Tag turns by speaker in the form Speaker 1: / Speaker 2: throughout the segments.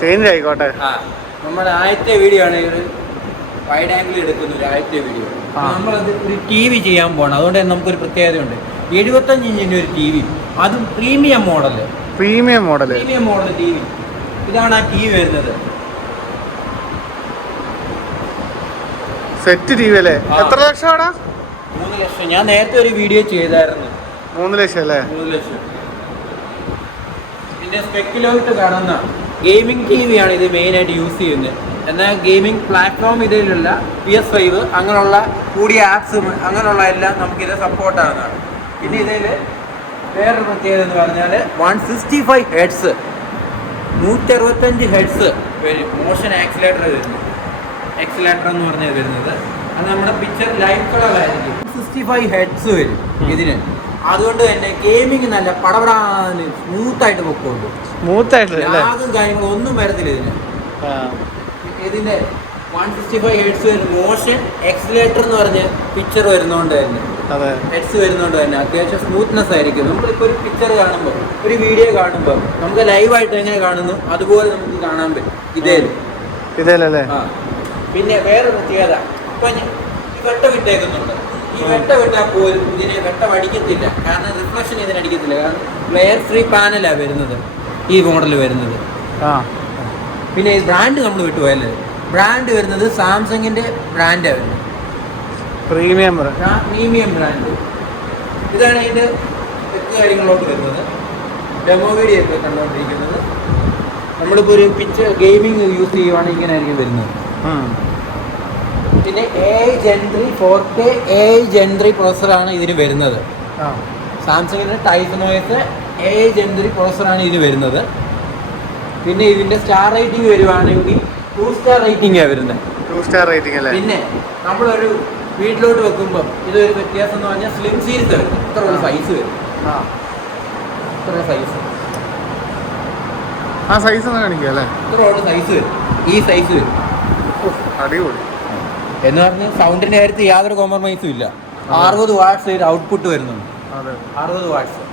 Speaker 1: Change ആയിക്കോട്ടെ നമ്മുടെ ആദ്യത്തെ വീഡിയോ ആണ് വൈഡ് ആംഗിൾ എടുക്കുന്ന ഒരു ആദ്യത്തെ വീഡിയോ. നമ്മളത് ഒരു ടി വി ചെയ്യാൻ പോകണം അതുകൊണ്ട് തന്നെ നമുക്കൊരു പ്രത്യേകതയുണ്ട്. എഴുപത്തഞ്ച് ഇഞ്ചിന്റെ ഒരു ടി വി അതും premium model
Speaker 2: premium model
Speaker 1: premium model T V ഇതാണ് ആ ടി വി വരുന്നത്.
Speaker 2: സെറ്റ് ടി വി അല്ലേ?
Speaker 1: എത്ര
Speaker 2: എത്ര ആടാ
Speaker 1: മൂന്ന് ലക്ഷം. ഞാൻ നേരത്തെ ഒരു വീഡിയോ ചെയ്തായിരുന്നു.
Speaker 2: മൂന്ന് ലക്ഷം അല്ലേ?
Speaker 1: മൂന്ന് ലക്ഷം. പിന്നെ സ്പെക്കിലോട്ട് കാണുന്ന ഗെയിമിംഗ് ടി വി ആണ് ഇത് മെയിനായിട്ട് യൂസ് ചെയ്യുന്നത്. എന്നാൽ ഗെയിമിംഗ് പ്ലാറ്റ്ഫോം ഇതിലുള്ള പി എസ് ഫൈവ് അങ്ങനെയുള്ള കൂടിയ ആപ്സും അങ്ങനെയുള്ള എല്ലാം നമുക്കിത് സപ്പോർട്ട് ആകുന്നതാണ് പിന്നെ ഇതിൽ വേറൊരു പ്രത്യേകത എന്ന് പറഞ്ഞാൽ വൺ സിക്സ്റ്റി ഫൈവ് ഹെഡ്സ് നൂറ്ററുപത്തഞ്ച് ഹെഡ്സ് മോഷൻ ആക്സിലേറ്റർ വരുന്നു. ആക്സിലേറ്റർ എന്ന് പറഞ്ഞാൽ വരുന്നത്. അത് നമ്മുടെ പിക്ചർ ലൈവ് കളറായിരിക്കും സിക്സ്റ്റി ഫൈവ് ഹെഡ്സ് വരും ഇതിന്. അതുകൊണ്ട് തന്നെ ഗെയിമിങ് നല്ല പടപടാന്ന് സ്മൂത്തായിട്ട് പൊക്കോളൂ.
Speaker 2: സ്മൂത്തായിട്ട് ആകും
Speaker 1: ലാഗും കാര്യങ്ങളും ഒന്നും വരത്തില്ല ഇതിന്. ഇതിന്റെ one sixty five hertz motion accelerator എന്ന് പറഞ്ഞ പിക്ചർ വരുന്നോണ്ട് തന്നെ. ഹെഡ്സ് വരുന്നോണ്ട് തന്നെ അത്യാവശ്യം സ്മൂത്ത്നെസ് ആയിരിക്കും. നമ്മളിപ്പോൾ ഒരു പിക്ചർ കാണുമ്പോൾ ഒരു വീഡിയോ കാണുമ്പോൾ നമുക്ക് ലൈവായിട്ട് എങ്ങനെ കാണുന്നു? അതുപോലെ നമുക്ക് കാണാൻ പറ്റും. ഇതേലും. ഇതേലല്ലേ? പിന്നെ വേറെ പ്രത്യേകത. ഇപ്പൊ ഞാൻ ഈ വെട്ട വിട്ടേക്കുന്നുണ്ട്. ഈ വെട്ട വിട്ടാൽ പോലും ഇതിനെ വെട്ടം അടിക്കത്തില്ല കാരണം റിഫ്ലക്ഷൻ ഇതിന് അടിക്കത്തില്ല. കാരണം ലെയർ ഫ്രീ പാനലാണ് വരുന്നത്. ഈ മോഡൽ വരുന്നത്.
Speaker 2: ആ.
Speaker 1: പിന്നെ ഈ ബ്രാൻഡ് നമ്മൾ വിട്ടുപോയല്ലേ ബ്രാൻഡ് വരുന്നത് സാംസങ്ങിന്റെ ബ്രാൻഡാണ് വരുന്നത്.
Speaker 2: പ്രീമിയം
Speaker 1: പ്രീമിയം ബ്രാൻഡ് ഇതാണ് ഇതിന്റെ തെക്ക് കാര്യങ്ങളിലോട്ട് വരുന്നത്. ഡെമോ വീഡിയോ ഒക്കെ കണ്ടുകൊണ്ടിരിക്കുന്നത് നമ്മളിപ്പോൾ ഒരു പിക്ചർ ഗെയിമിംഗ് യൂസ് ചെയ്യുവാണെങ്കിൽ ഇങ്ങനെ ആയിരിക്കും വരുന്നത്. പിന്നെ A gentry four K A gentry പ്രോസറാണ് ഇതിന് വരുന്നത്. സാംസങ്ങിന്റെ ടൈസനോയസ് എ ജെൻട്രി പ്രോസറാണ് ഇതിന് വരുന്നത്. പിന്നെ ഇതിന്റെ സ്റ്റാർ റേറ്റിംഗ് വരുവാണെങ്കിൽ ടു സ്റ്റാർ റേറ്റിംഗാണ് വരുന്നത്.
Speaker 2: ടു സ്റ്റാർ റേറ്റിംഗ് അല്ലേ?
Speaker 1: പിന്നെ നമ്മളൊരു വീട്ടിലോട്ട് വെക്കുമ്പോൾ ഇതൊരു വ്യത്യാസം എന്ന് പറഞ്ഞാൽ സ്ലിം സീരീസ് വരും. ഇത്ര സൈസ് വരും. ഇത്ര സൈസ്
Speaker 2: ആ സൈസ് ഒന്ന് കാണിക്കുക അല്ലേ?
Speaker 1: ഇത്ര സൈസ് വരും. ഈ സൈസ് വരും.
Speaker 2: അടിപൊളി.
Speaker 1: എന്ന് പറഞ്ഞാൽ സൗണ്ടിന്റെ കാര്യത്തിൽ യാതൊരു കോംപ്രമൈസും ഇല്ല. അറുപത് വാട്ട്സ് ഒരു ഔട്ട്പുട്ട് വരുന്നുണ്ട്. അറുപത് വാട്ട്സ്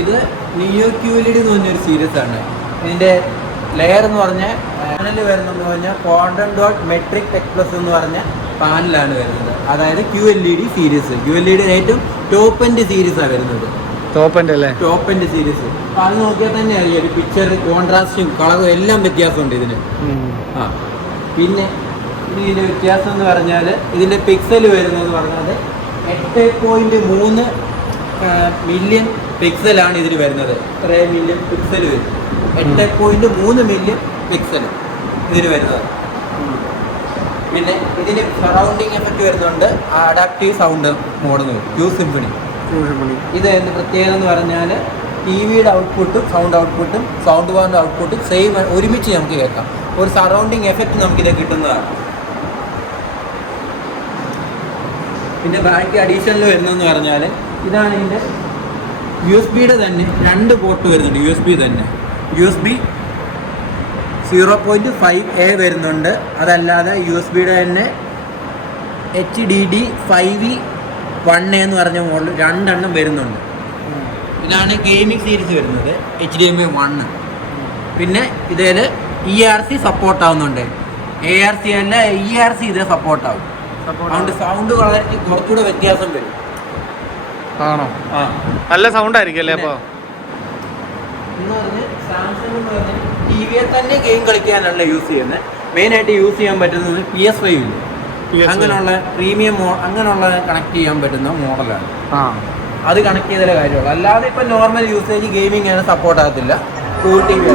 Speaker 1: ഇത് നിയോ ക്യൂലിഡി എന്ന് പറഞ്ഞൊരു സീരീസ് ആണ്. ഇതിന്റെ ലെയർ എന്ന് പറഞ്ഞ പാനൽ വരുന്നതെന്ന് പറഞ്ഞാൽ quantum dot metric tech plus എന്ന് പറഞ്ഞ പാനലാണ് വരുന്നത്. അതായത് Q L E D series Q L E D ഏറ്റവും ടോപ്പ് എൻഡ് സീരീസാണ് വരുന്നത്.
Speaker 2: ടോപ്പന്റെ അല്ലേ
Speaker 1: ടോപ്പ് എൻഡ് സീരീസ് അപ്പൊ അത് നോക്കിയാൽ തന്നെ അറിയാം ഒരു പിക്ചർ കോൺട്രാസ്റ്റും കളറും എല്ലാം വ്യത്യാസമുണ്ട് ഇതിന്. ആ. പിന്നെ ഇതിന്റെ ഇതിന്റെ വ്യത്യാസം എന്ന് പറഞ്ഞാൽ ഇതിന്റെ പിക്സൽ വരുന്നത് പറഞ്ഞാൽ എട്ട് പോയിന്റ് മൂന്ന് മില്യൺ പിക്സലാണ് ഇതിന് വരുന്നത്. എത്ര മില്യൺ പിക്സൽ വരും. എട്ട് പോയിന്റ് മൂന്ന് മില്യൺ പിക്സൽ ഇതിന് വരുന്നത്. പിന്നെ ഇതിന് സറൗണ്ടിങ് എഫക്റ്റ് വരുന്നുണ്ട്. Adaptive sound model Q symphony ഇത് എന്ത് പ്രത്യേകത എന്ന് പറഞ്ഞാൽ ടി വിയുടെ ഔട്ട്പുട്ടും സൗണ്ട് ഔട്ട്പുട്ടും സൗണ്ട് ബാറിന്റെ ഔട്ട്പുട്ടും സെയിം ഒരുമിച്ച് നമുക്ക് കേൾക്കാം. ഒരു സറൗണ്ടിങ് എഫക്റ്റ് നമുക്കിത് കിട്ടുന്നതാണ്. പിന്നെ ബാക്കി അഡീഷണൽ വരുന്നതെന്ന് പറഞ്ഞാൽ ഇതാണ് ഇതിന്റെ യു എസ് ബിയുടെ തന്നെ രണ്ട് പോർട്ട് വരുന്നുണ്ട്. യു എസ് ബി തന്നെ. U S B zero point five A വരുന്നുണ്ട്. അതല്ലാതെ യു എസ് ബിയുടെ തന്നെ H D D five one A എന്ന് പറഞ്ഞ മോഡൽ രണ്ടെണ്ണം വരുന്നുണ്ട്. ഇതാണ് ഗെയിമിംഗ് സീരീസ് വരുന്നത് H D M I one പിന്നെ ഇതിൽ ഇ ആർ സി സപ്പോർട്ട് ആവുന്നുണ്ട്. എ ആർ സി അല്ല ഇ ആർ സി ഇതേ സപ്പോർട്ട് ആവും. അതുകൊണ്ട് സൗണ്ട് വളരെ കുറച്ചുകൂടെ വ്യത്യാസം വരും.
Speaker 2: ആണോ?
Speaker 1: ആ.
Speaker 2: നല്ല സൗണ്ട് ആയിരിക്കും അല്ലേ അപ്പോൾ
Speaker 1: എന്ന് പറഞ്ഞ് സാംസങ് എന്ന് പറഞ്ഞ് ടി വിയെ തന്നെ ഗെയിം കളിക്കാനല്ല യൂസ് ചെയ്യുന്നത് മെയിനായിട്ട് യൂസ് ചെയ്യാൻ പറ്റുന്നത് പി എസ് ഫൈവ് ഇല്ല
Speaker 2: PS5.
Speaker 1: അങ്ങനെയുള്ള പ്രീമിയം മോ അങ്ങനെയുള്ള കണക്ട് ചെയ്യാൻ പറ്റുന്ന മോഡലാണ്
Speaker 2: ആ.
Speaker 1: അത് കണക്ട് ചെയ്തേ കാര്യമുള്ളൂ. അല്ലാതെ ഇപ്പം നോർമൽ യൂസേജ് ഗെയിമിംഗ് ആണ് സപ്പോർട്ട് ആകത്തില്ല. ടി വി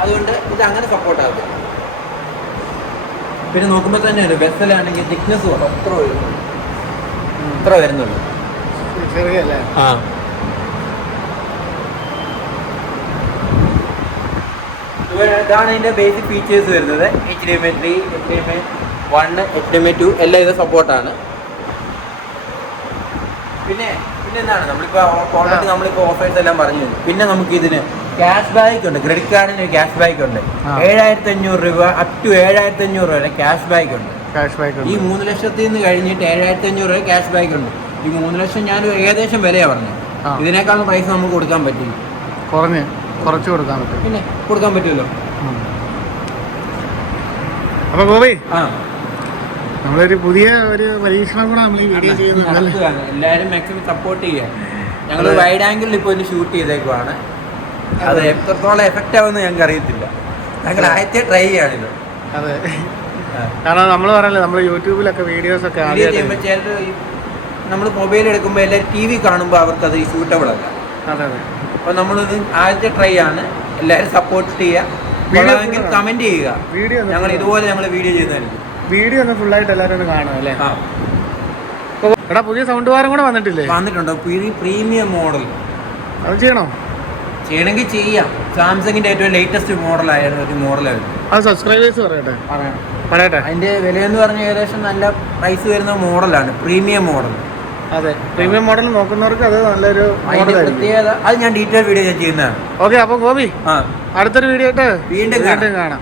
Speaker 1: അതുകൊണ്ട് ഇത് അങ്ങനെ സപ്പോർട്ട് ആകത്തില്ല. പിന്നെ നോക്കുമ്പോൾ തന്നെ ഒരു വെസലാണെങ്കിൽ തിക്നെസ് അത്ര വരുന്നുള്ളൂ. ഇത്ര വരുന്നുള്ളൂ.
Speaker 2: ചെറിയല്ലേ?
Speaker 1: ആ. ഇതാണ് ഇതിന്റെ ബേസിക് ഫീച്ചേഴ്സ് വരുന്നത്. H D M A three H D M A one H D M A two എല്ലാം ഇത് സപ്പോർട്ടാണ് പിന്നെ പിന്നെ എന്താണ് നമ്മളിപ്പോൾ ഓൾറെഡി നമ്മളിപ്പോൾ ഓഫേഴ്സ് എല്ലാം പറഞ്ഞു. പിന്നെ നമുക്ക് ഇതിന് ക്യാഷ് ബാക്ക് ഉണ്ട്. ക്രെഡിറ്റ് കാർഡിന് ക്യാഷ് ബാക്ക് ഉണ്ട്. ഏഴായിരത്തി അഞ്ഞൂറ് രൂപ അപ് ടു ഏഴായിരത്തി അഞ്ഞൂറ് രൂപ വരെ ക്യാഷ് ബാക്ക് ഉണ്ട്.
Speaker 2: ക്യാഷ് ബാക്ക്
Speaker 1: ഈ മൂന്ന് ലക്ഷത്തിൽ നിന്ന് കഴിഞ്ഞിട്ട് ഏഴായിരത്തി അഞ്ഞൂറ് രൂപ ക്യാഷ് ബാക്ക് ഉണ്ട്. ഈ മൂന്ന് ലക്ഷം ഞാൻ ഏകദേശം വിലയാണ്
Speaker 2: പറഞ്ഞത്.
Speaker 1: ഇതിനേക്കാളും പൈസ നമുക്ക് കൊടുക്കാൻ പറ്റില്ല.
Speaker 2: കുറഞ്ഞ്. കുറച്ച് കൊടുക്കാൻ പറ്റും.
Speaker 1: പിന്നെ കൊടുക്കാൻ പറ്റുമല്ലോ?
Speaker 2: അപ്പൊ ഗോപി
Speaker 1: ആ.
Speaker 2: നമ്മളൊരു പുതിയ ഒരു പരീക്ഷണം കൂടെ നമ്മൾ ഈ വീഡിയോ
Speaker 1: നടക്കുകയാണ്. എല്ലാവരും മാക്സിമം സപ്പോർട്ട് ചെയ്യുക. ഞങ്ങൾ വൈഡ് ആംഗിളിൽ ഇപ്പോൾ ഒന്ന് ഷൂട്ട് ചെയ്തേക്കുവാണ്. അത് എത്രത്തോളം എഫക്റ്റ് ആവുമെന്ന് ഞങ്ങൾക്ക് അറിയത്തില്ല. ഞങ്ങൾ ആദ്യത്തെ ട്രൈ ചെയ്യാണിത്
Speaker 2: അതെ. കാരണം നമ്മൾ പറയല്ലേ നമ്മൾ യൂട്യൂബിലൊക്കെ വീഡിയോസ് ഒക്കെ
Speaker 1: നമ്മൾ മൊബൈൽ എടുക്കുമ്പോൾ എല്ലാവരും ടി വി കാണുമ്പോൾ അവർക്ക് അത് സൂട്ടബിൾ അല്ല.
Speaker 2: അതെ അതെ.
Speaker 1: അപ്പോൾ നമ്മളിത് ആദ്യത്തെ ട്രൈ ആണ്. എല്ലാവരും സപ്പോർട്ട് ചെയ്യുക. കമന്റ് ചെയ്യുക.
Speaker 2: വീഡിയോ
Speaker 1: ഞങ്ങൾ ഇതുപോലെ ഞങ്ങൾ വീഡിയോ ചെയ്യുന്നതായിരിക്കും.
Speaker 2: വീഡിയോ ഒന്ന് ഫുള്ളായിട്ട് എല്ലാവരും ഒന്ന് കാണും അല്ലേ? എടാ പുതിയ സൗണ്ട് വാരം കൂടെ വന്നിട്ടില്ലേ?
Speaker 1: വന്നിട്ടുണ്ടോ. പ്രീമിയം മോഡൽ
Speaker 2: അത് ചെയ്യണോ?
Speaker 1: ചെയ്യണമെങ്കിൽ ചെയ്യാം. സാംസങ്ങിന്റെ ഏറ്റവും ലേറ്റസ്റ്റ് മോഡലായ ഒരു മോഡലായിരുന്നു
Speaker 2: അത് സബ്സ്ക്രൈബേഴ്സ് പറയട്ടെ.
Speaker 1: പറയാം
Speaker 2: പറയട്ടെ.
Speaker 1: വില എന്ന് പറഞ്ഞാൽ ഏകദേശം നല്ല പ്രൈസ് വരുന്ന മോഡലാണ് പ്രീമിയം മോഡൽ
Speaker 2: അതെ. പ്രീമിയം മോഡൽ നോക്കുന്നവർക്ക് അത് നല്ലൊരു അതിന്റെ
Speaker 1: പ്രത്യേകത അത് ഞാൻ ഡീറ്റെയിൽ വീഡിയോ ഞാൻ ചെയ്യുന്നതാണ്.
Speaker 2: ഓക്കെ അപ്പൊ ഗോപി
Speaker 1: ആ.
Speaker 2: അടുത്തൊരു വീഡിയോ ആയിട്ട്
Speaker 1: വീണ്ടും വീണ്ടും
Speaker 2: കാണാം.